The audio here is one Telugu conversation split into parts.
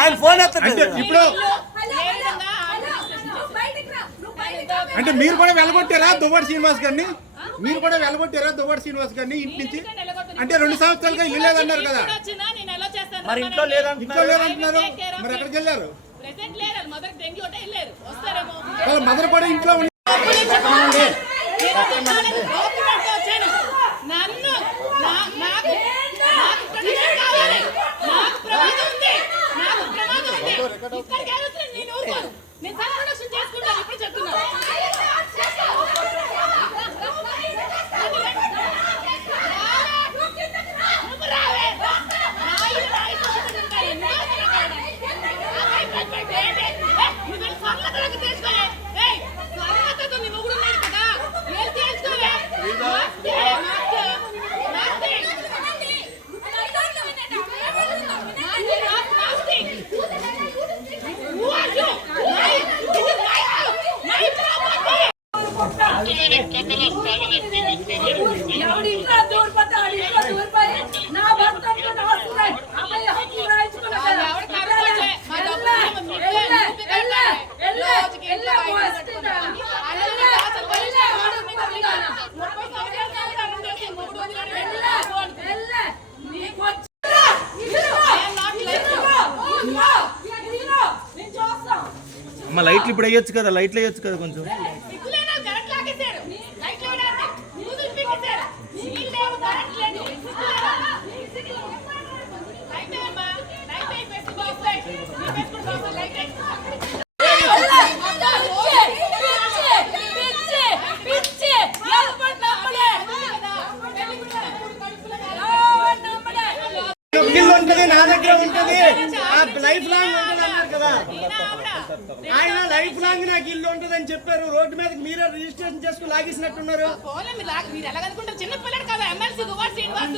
ఆయన ఫోన్ ఎత్తండి ఇప్పుడు. అంటే మీరు కూడా వెళ్ళగొట్టారా దువ్వాడ శ్రీనివాస్ గారిని? మీరు కూడా వెళ్ళగొట్టారా దువ్వాడ శ్రీనివాస్ గారిని ఇంటి నుంచి? అంటే 2 సంవత్సరాలుగా ఇల్లు లేదన్నారు కదా. మరి ఇంట్లో లేదంటున్నారు. మరి ఎక్కడికి వెళ్ళారు? వాళ్ళ మదర్ కూడా ఇంట్లో లైట్లు ఇప్పుడు వేయొచ్చు కదా, లైట్లు వేయొచ్చు కదా కొంచెం. నా దగ్గర ఉంటుంది, లైఫ్ లాంగ్ ఉంటుంది అన్నారు కదా. ఆయన లైఫ్ లాంగ్ నాకు ఇల్లు ఉంటుంది అని చెప్పారు. రోడ్డు మీద మీరే రిజిస్ట్రేషన్ చేసుకుని లాగేసినట్టున్నారు. చిన్నపిల్లడు కాదు ఎమ్మెల్సీ దువ్వాడ శ్రీనివాస్,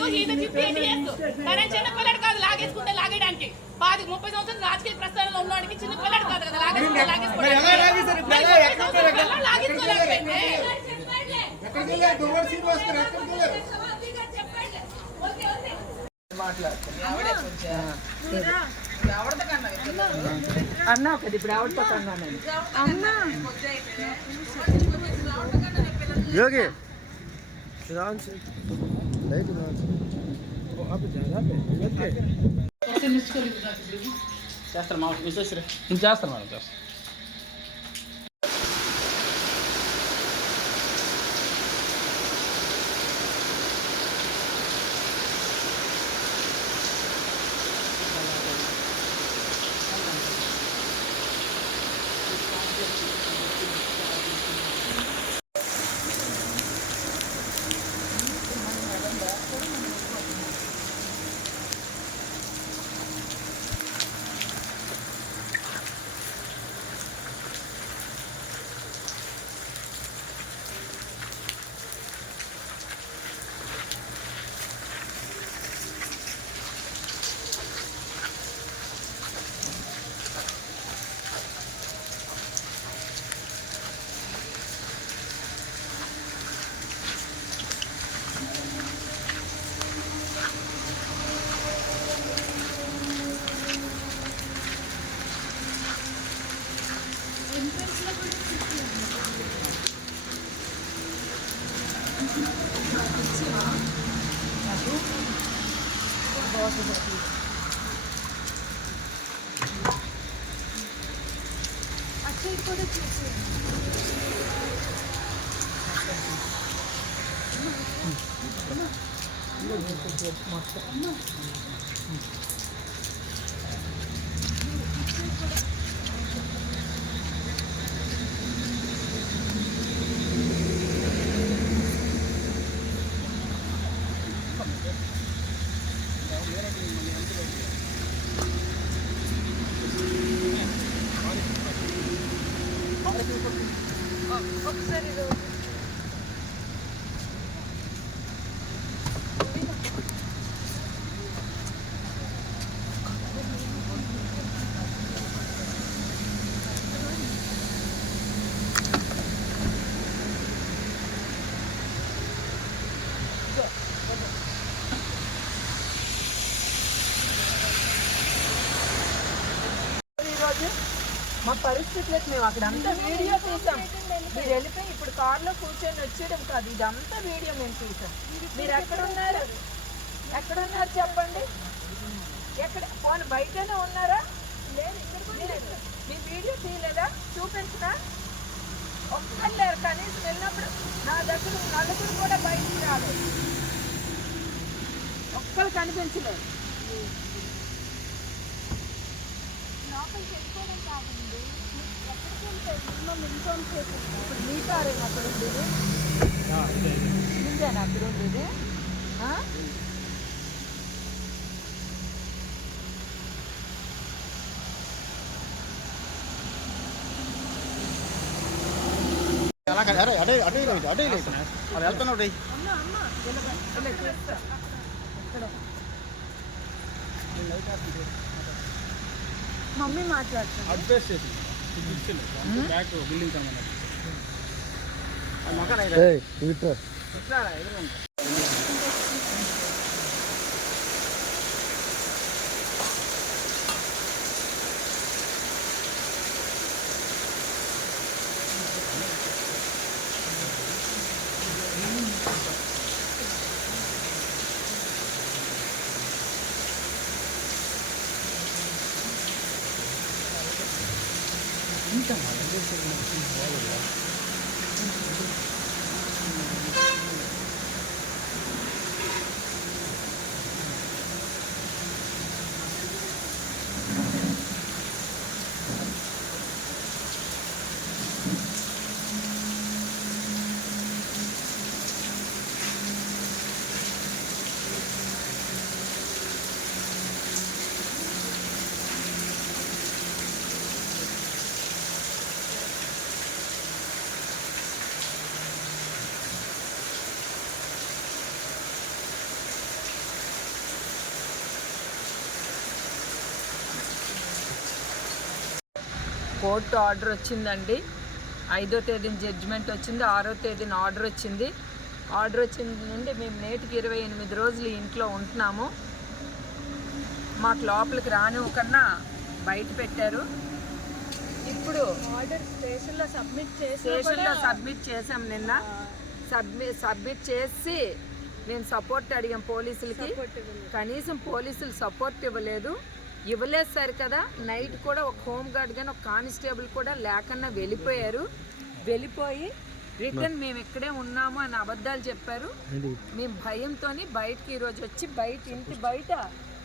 50 కాదు లాగేసుకుంటే లాగేయడానికి 30 సంవత్సరాలు రాజకీయ ప్రస్థానంలో ఉన్నవాడికి చిన్నపిల్లడు కాదు కదా అన్నా ఒకటి ఇప్పుడు ఆవిడతో కన్నాను అమ్మా యోగి చేస్తారు మా విశ్వేశ్వర చేస్తారు మేడం చేస్తారు. పరిస్థితి, మా పరిస్థితులకు మేము అక్కడ అంతా వీడియో తీసాం. మీరు వెళ్ళిపోయి ఇప్పుడు కార్లో కూర్చొని వచ్చేయడం కాదు, ఇదంతా వీడియో మేము తీసాం. మీరు ఎక్కడున్నారు చెప్పండి, ఎక్కడ ఫోన్ బయటనే ఉన్నారా? మీ వీడియో తీయలేదా? చూపించినా ఒక్కరు లేరు. కనీసం వెళ్ళినప్పుడు నా దగ్గర నలుగురు కూడా బయటికి రాలేదు, ఒక్కరు కనిపించలేదు. ఇప్పుడు మీ కారేనా అక్కడ ఉండేది? ముందేనా అక్కడ ఉండేది? అలా కాదు, అరే అడే అడే లేదు అడే లేదు అది వెళ్తున్నాడు. మమ్మీ మాట్లాడుతుంది. అడ్రస్ చేసింది బ్యాక్ బిల్డింగ్ కనమన్నారు. కోర్టు ఆర్డర్ వచ్చిందండి. 5వ తేదీన జడ్జిమెంట్ వచ్చింది, 6వ తేదీన ఆర్డర్ వచ్చింది. ఆర్డర్ వచ్చింది నుండి మేము నేటికి 28 రోజులు ఇంట్లో ఉంటున్నాము. మాకు లోపలికి రానివ్వకన్నా బయట పెట్టారు. ఇప్పుడు ఆర్డర్ స్టేషన్లో సబ్మిట్ చేసాం. నిన్న సబ్మిట్ చేసి నేను సపోర్ట్ అడిగాం పోలీసులకి. కనీసం పోలీసులు సపోర్ట్ ఇవ్వలేదు సరి కదా. నైట్ కూడా ఒక హోమ్ గార్డ్ కానీ ఒక కానిస్టేబుల్ కూడా లేకన్నా వెళ్ళిపోయి రిటర్న్ మేము ఇక్కడే ఉన్నాము అని అబద్ధాలు చెప్పారు. మేము భయంతో బయటకి ఈరోజు వచ్చి ఇంటి బయట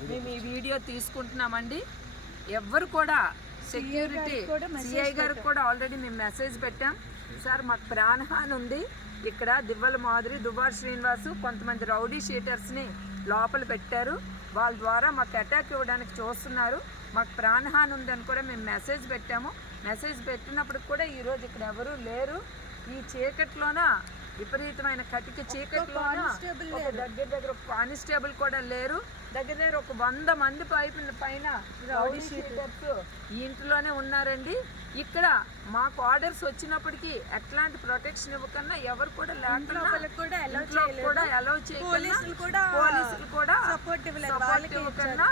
మేము ఈ వీడియో తీసుకుంటున్నామండి. ఎవ్వరు కూడా సెక్యూరిటీ సిఐ గారికి కూడా ఆల్రెడీ మేము మెసేజ్ పెట్టాం. సార్ మాకు ప్రాణహాని ఉంది, ఇక్కడ దివ్వల మాధురి, దుబార్ శ్రీనివాసు, కొంతమంది రౌడీ షీటర్స్ని లోపల పెట్టారు, వాళ్ళ ద్వారా మాకు అటాక్ ఇవ్వడానికి చూస్తున్నారు, మాకు ప్రాణహాని ఉందని కూడా మేము మెసేజ్ పెట్టాము. మెసేజ్ పెట్టినప్పుడు కూడా ఈరోజు ఇక్కడ ఎవరూ లేరు. ఈ చీకట్లోన విపరీతమైన కటిక చీకట్లోన దగ్గర ఒక కానిస్టేబుల్ కూడా లేరు. దగ్గర ఒక 100 మంది పైన రౌడీ షీటర్స్ ఈ ఇంట్లోనే ఉన్నారండి. ఇక్కడ మాకు ఆర్డర్స్ వచ్చినప్పటికీ ఎట్లాంటి ప్రొటెక్షన్ ఇవ్వకన్నా ఎవరు కూడా లేకుండా అలౌ చేయకుండా పోలీసులు కూడా సపోర్ట్ ఇవ్వకన్నా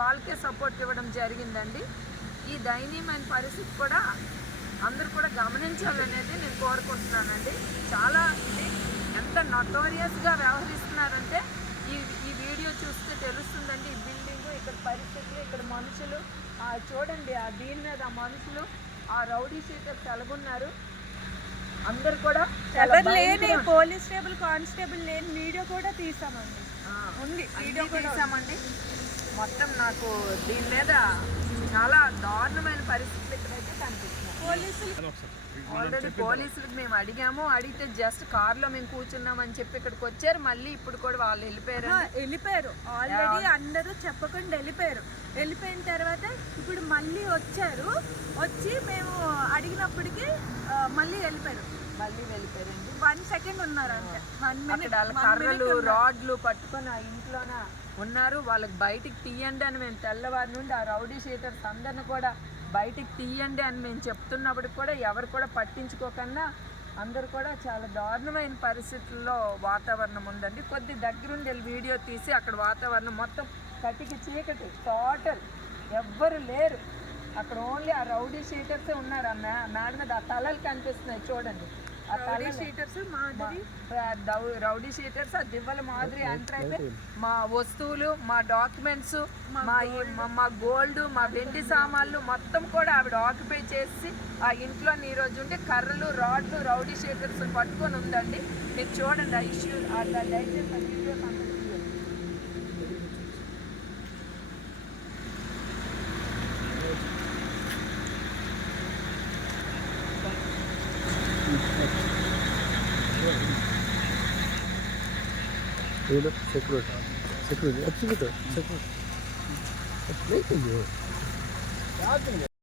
వాళ్ళకే సపోర్ట్ ఇవ్వడం జరిగిందండి. ఈ దయనీయమైన పరిస్థితి కూడా అందరూ కూడా గమనించాలనేది నేను కోరుకుంటున్నానండి. చాలా ఇది ఎంత నోటోరియస్గా వ్యవహరిస్తున్నారంటే ఈ వీడియో చూస్తే తెలుస్తుందండి. ఈ బిల్డింగు, ఇక్కడ పరిస్థితులు, ఇక్కడ మనుషులు చూడండి, దీని మీద ఆ మనుషులు, ఆ రౌడీ షీటర్స్ ఎలాగున్నారు. అందరు కూడా ఎవరు లేని పోలీస్ స్టేబుల్ కానిస్టేబుల్ లేని వీడియో కూడా తీసామండి. వీడియో తీసామండి. మొత్తం నాకు దీని మీద చాలా దారుణమైన పరిస్థితులు ఇక్కడైతే కనిపిస్తున్నాయి. ఆల్రెడీ పోలీసులకు మేము అడిగితే జస్ట్ కార్లో మేము కూర్చున్నామని చెప్పి ఇక్కడికి వచ్చారు. మళ్ళీ ఇప్పుడు కూడా వాళ్ళు వెళ్ళిపోయారు. ఆల్రెడీ అందరూ చెప్పకుండా వెళ్ళిపోయిన తర్వాత ఇప్పుడు మళ్ళీ వచ్చి మేము అడిగినప్పటికీ మళ్ళీ వెళ్ళిపోయారండి. 1 సెకండ్ ఉన్నారు అంటే 1 మినిట్. కర్రలు రాడ్లు పట్టుకొని ఆ ఇంట్లోన ఉన్నారు. వాళ్ళకి బయటికి తీయండి అని మేము తెల్లవారి నుండి ఆ రౌడీ షీటర్స్ అందరిని కూడా బయటికి తీయండి అని మేము చెప్తున్నప్పుడు కూడా ఎవరు కూడా పట్టించుకోకన్నా అందరూ కూడా చాలా దారుణమైన పరిస్థితుల్లో వాతావరణం ఉందండి. కొద్ది దగ్గరుండి వీడియో తీసి అక్కడ వాతావరణం మొత్తం కటికి చీకటి, టోటల్ ఎవ్వరు లేరు. అక్కడ ఓన్లీ ఆ రౌడీ షీటర్సే ఉన్నారు. ఆ మేడ మీద ఆ తలలు కనిపిస్తున్నాయి చూడండి. ఆ తల షీటర్స్ మాధవి రౌడీ షీటర్స్ ఆ దివ్వల మాదిరి ఎంటర్ అయితే మా వస్తువులు, మా డాక్యుమెంట్స్, మా గోల్డ్, మా వెండి సామాన్లు మొత్తం కూడా ఆవిడ ఆక్యుపై చేసి ఆ ఇంట్లో ఈ రోజు ఉంటే కర్రలు, రాడ్లు, రౌడీ షీటర్స్ పట్టుకొని ఉందండి. మీరు చూడండి ఆ ఇష్యూ, దయచేసి ఆ వీడియోస్ అంతా తీయండి. సెక్యూరిటీ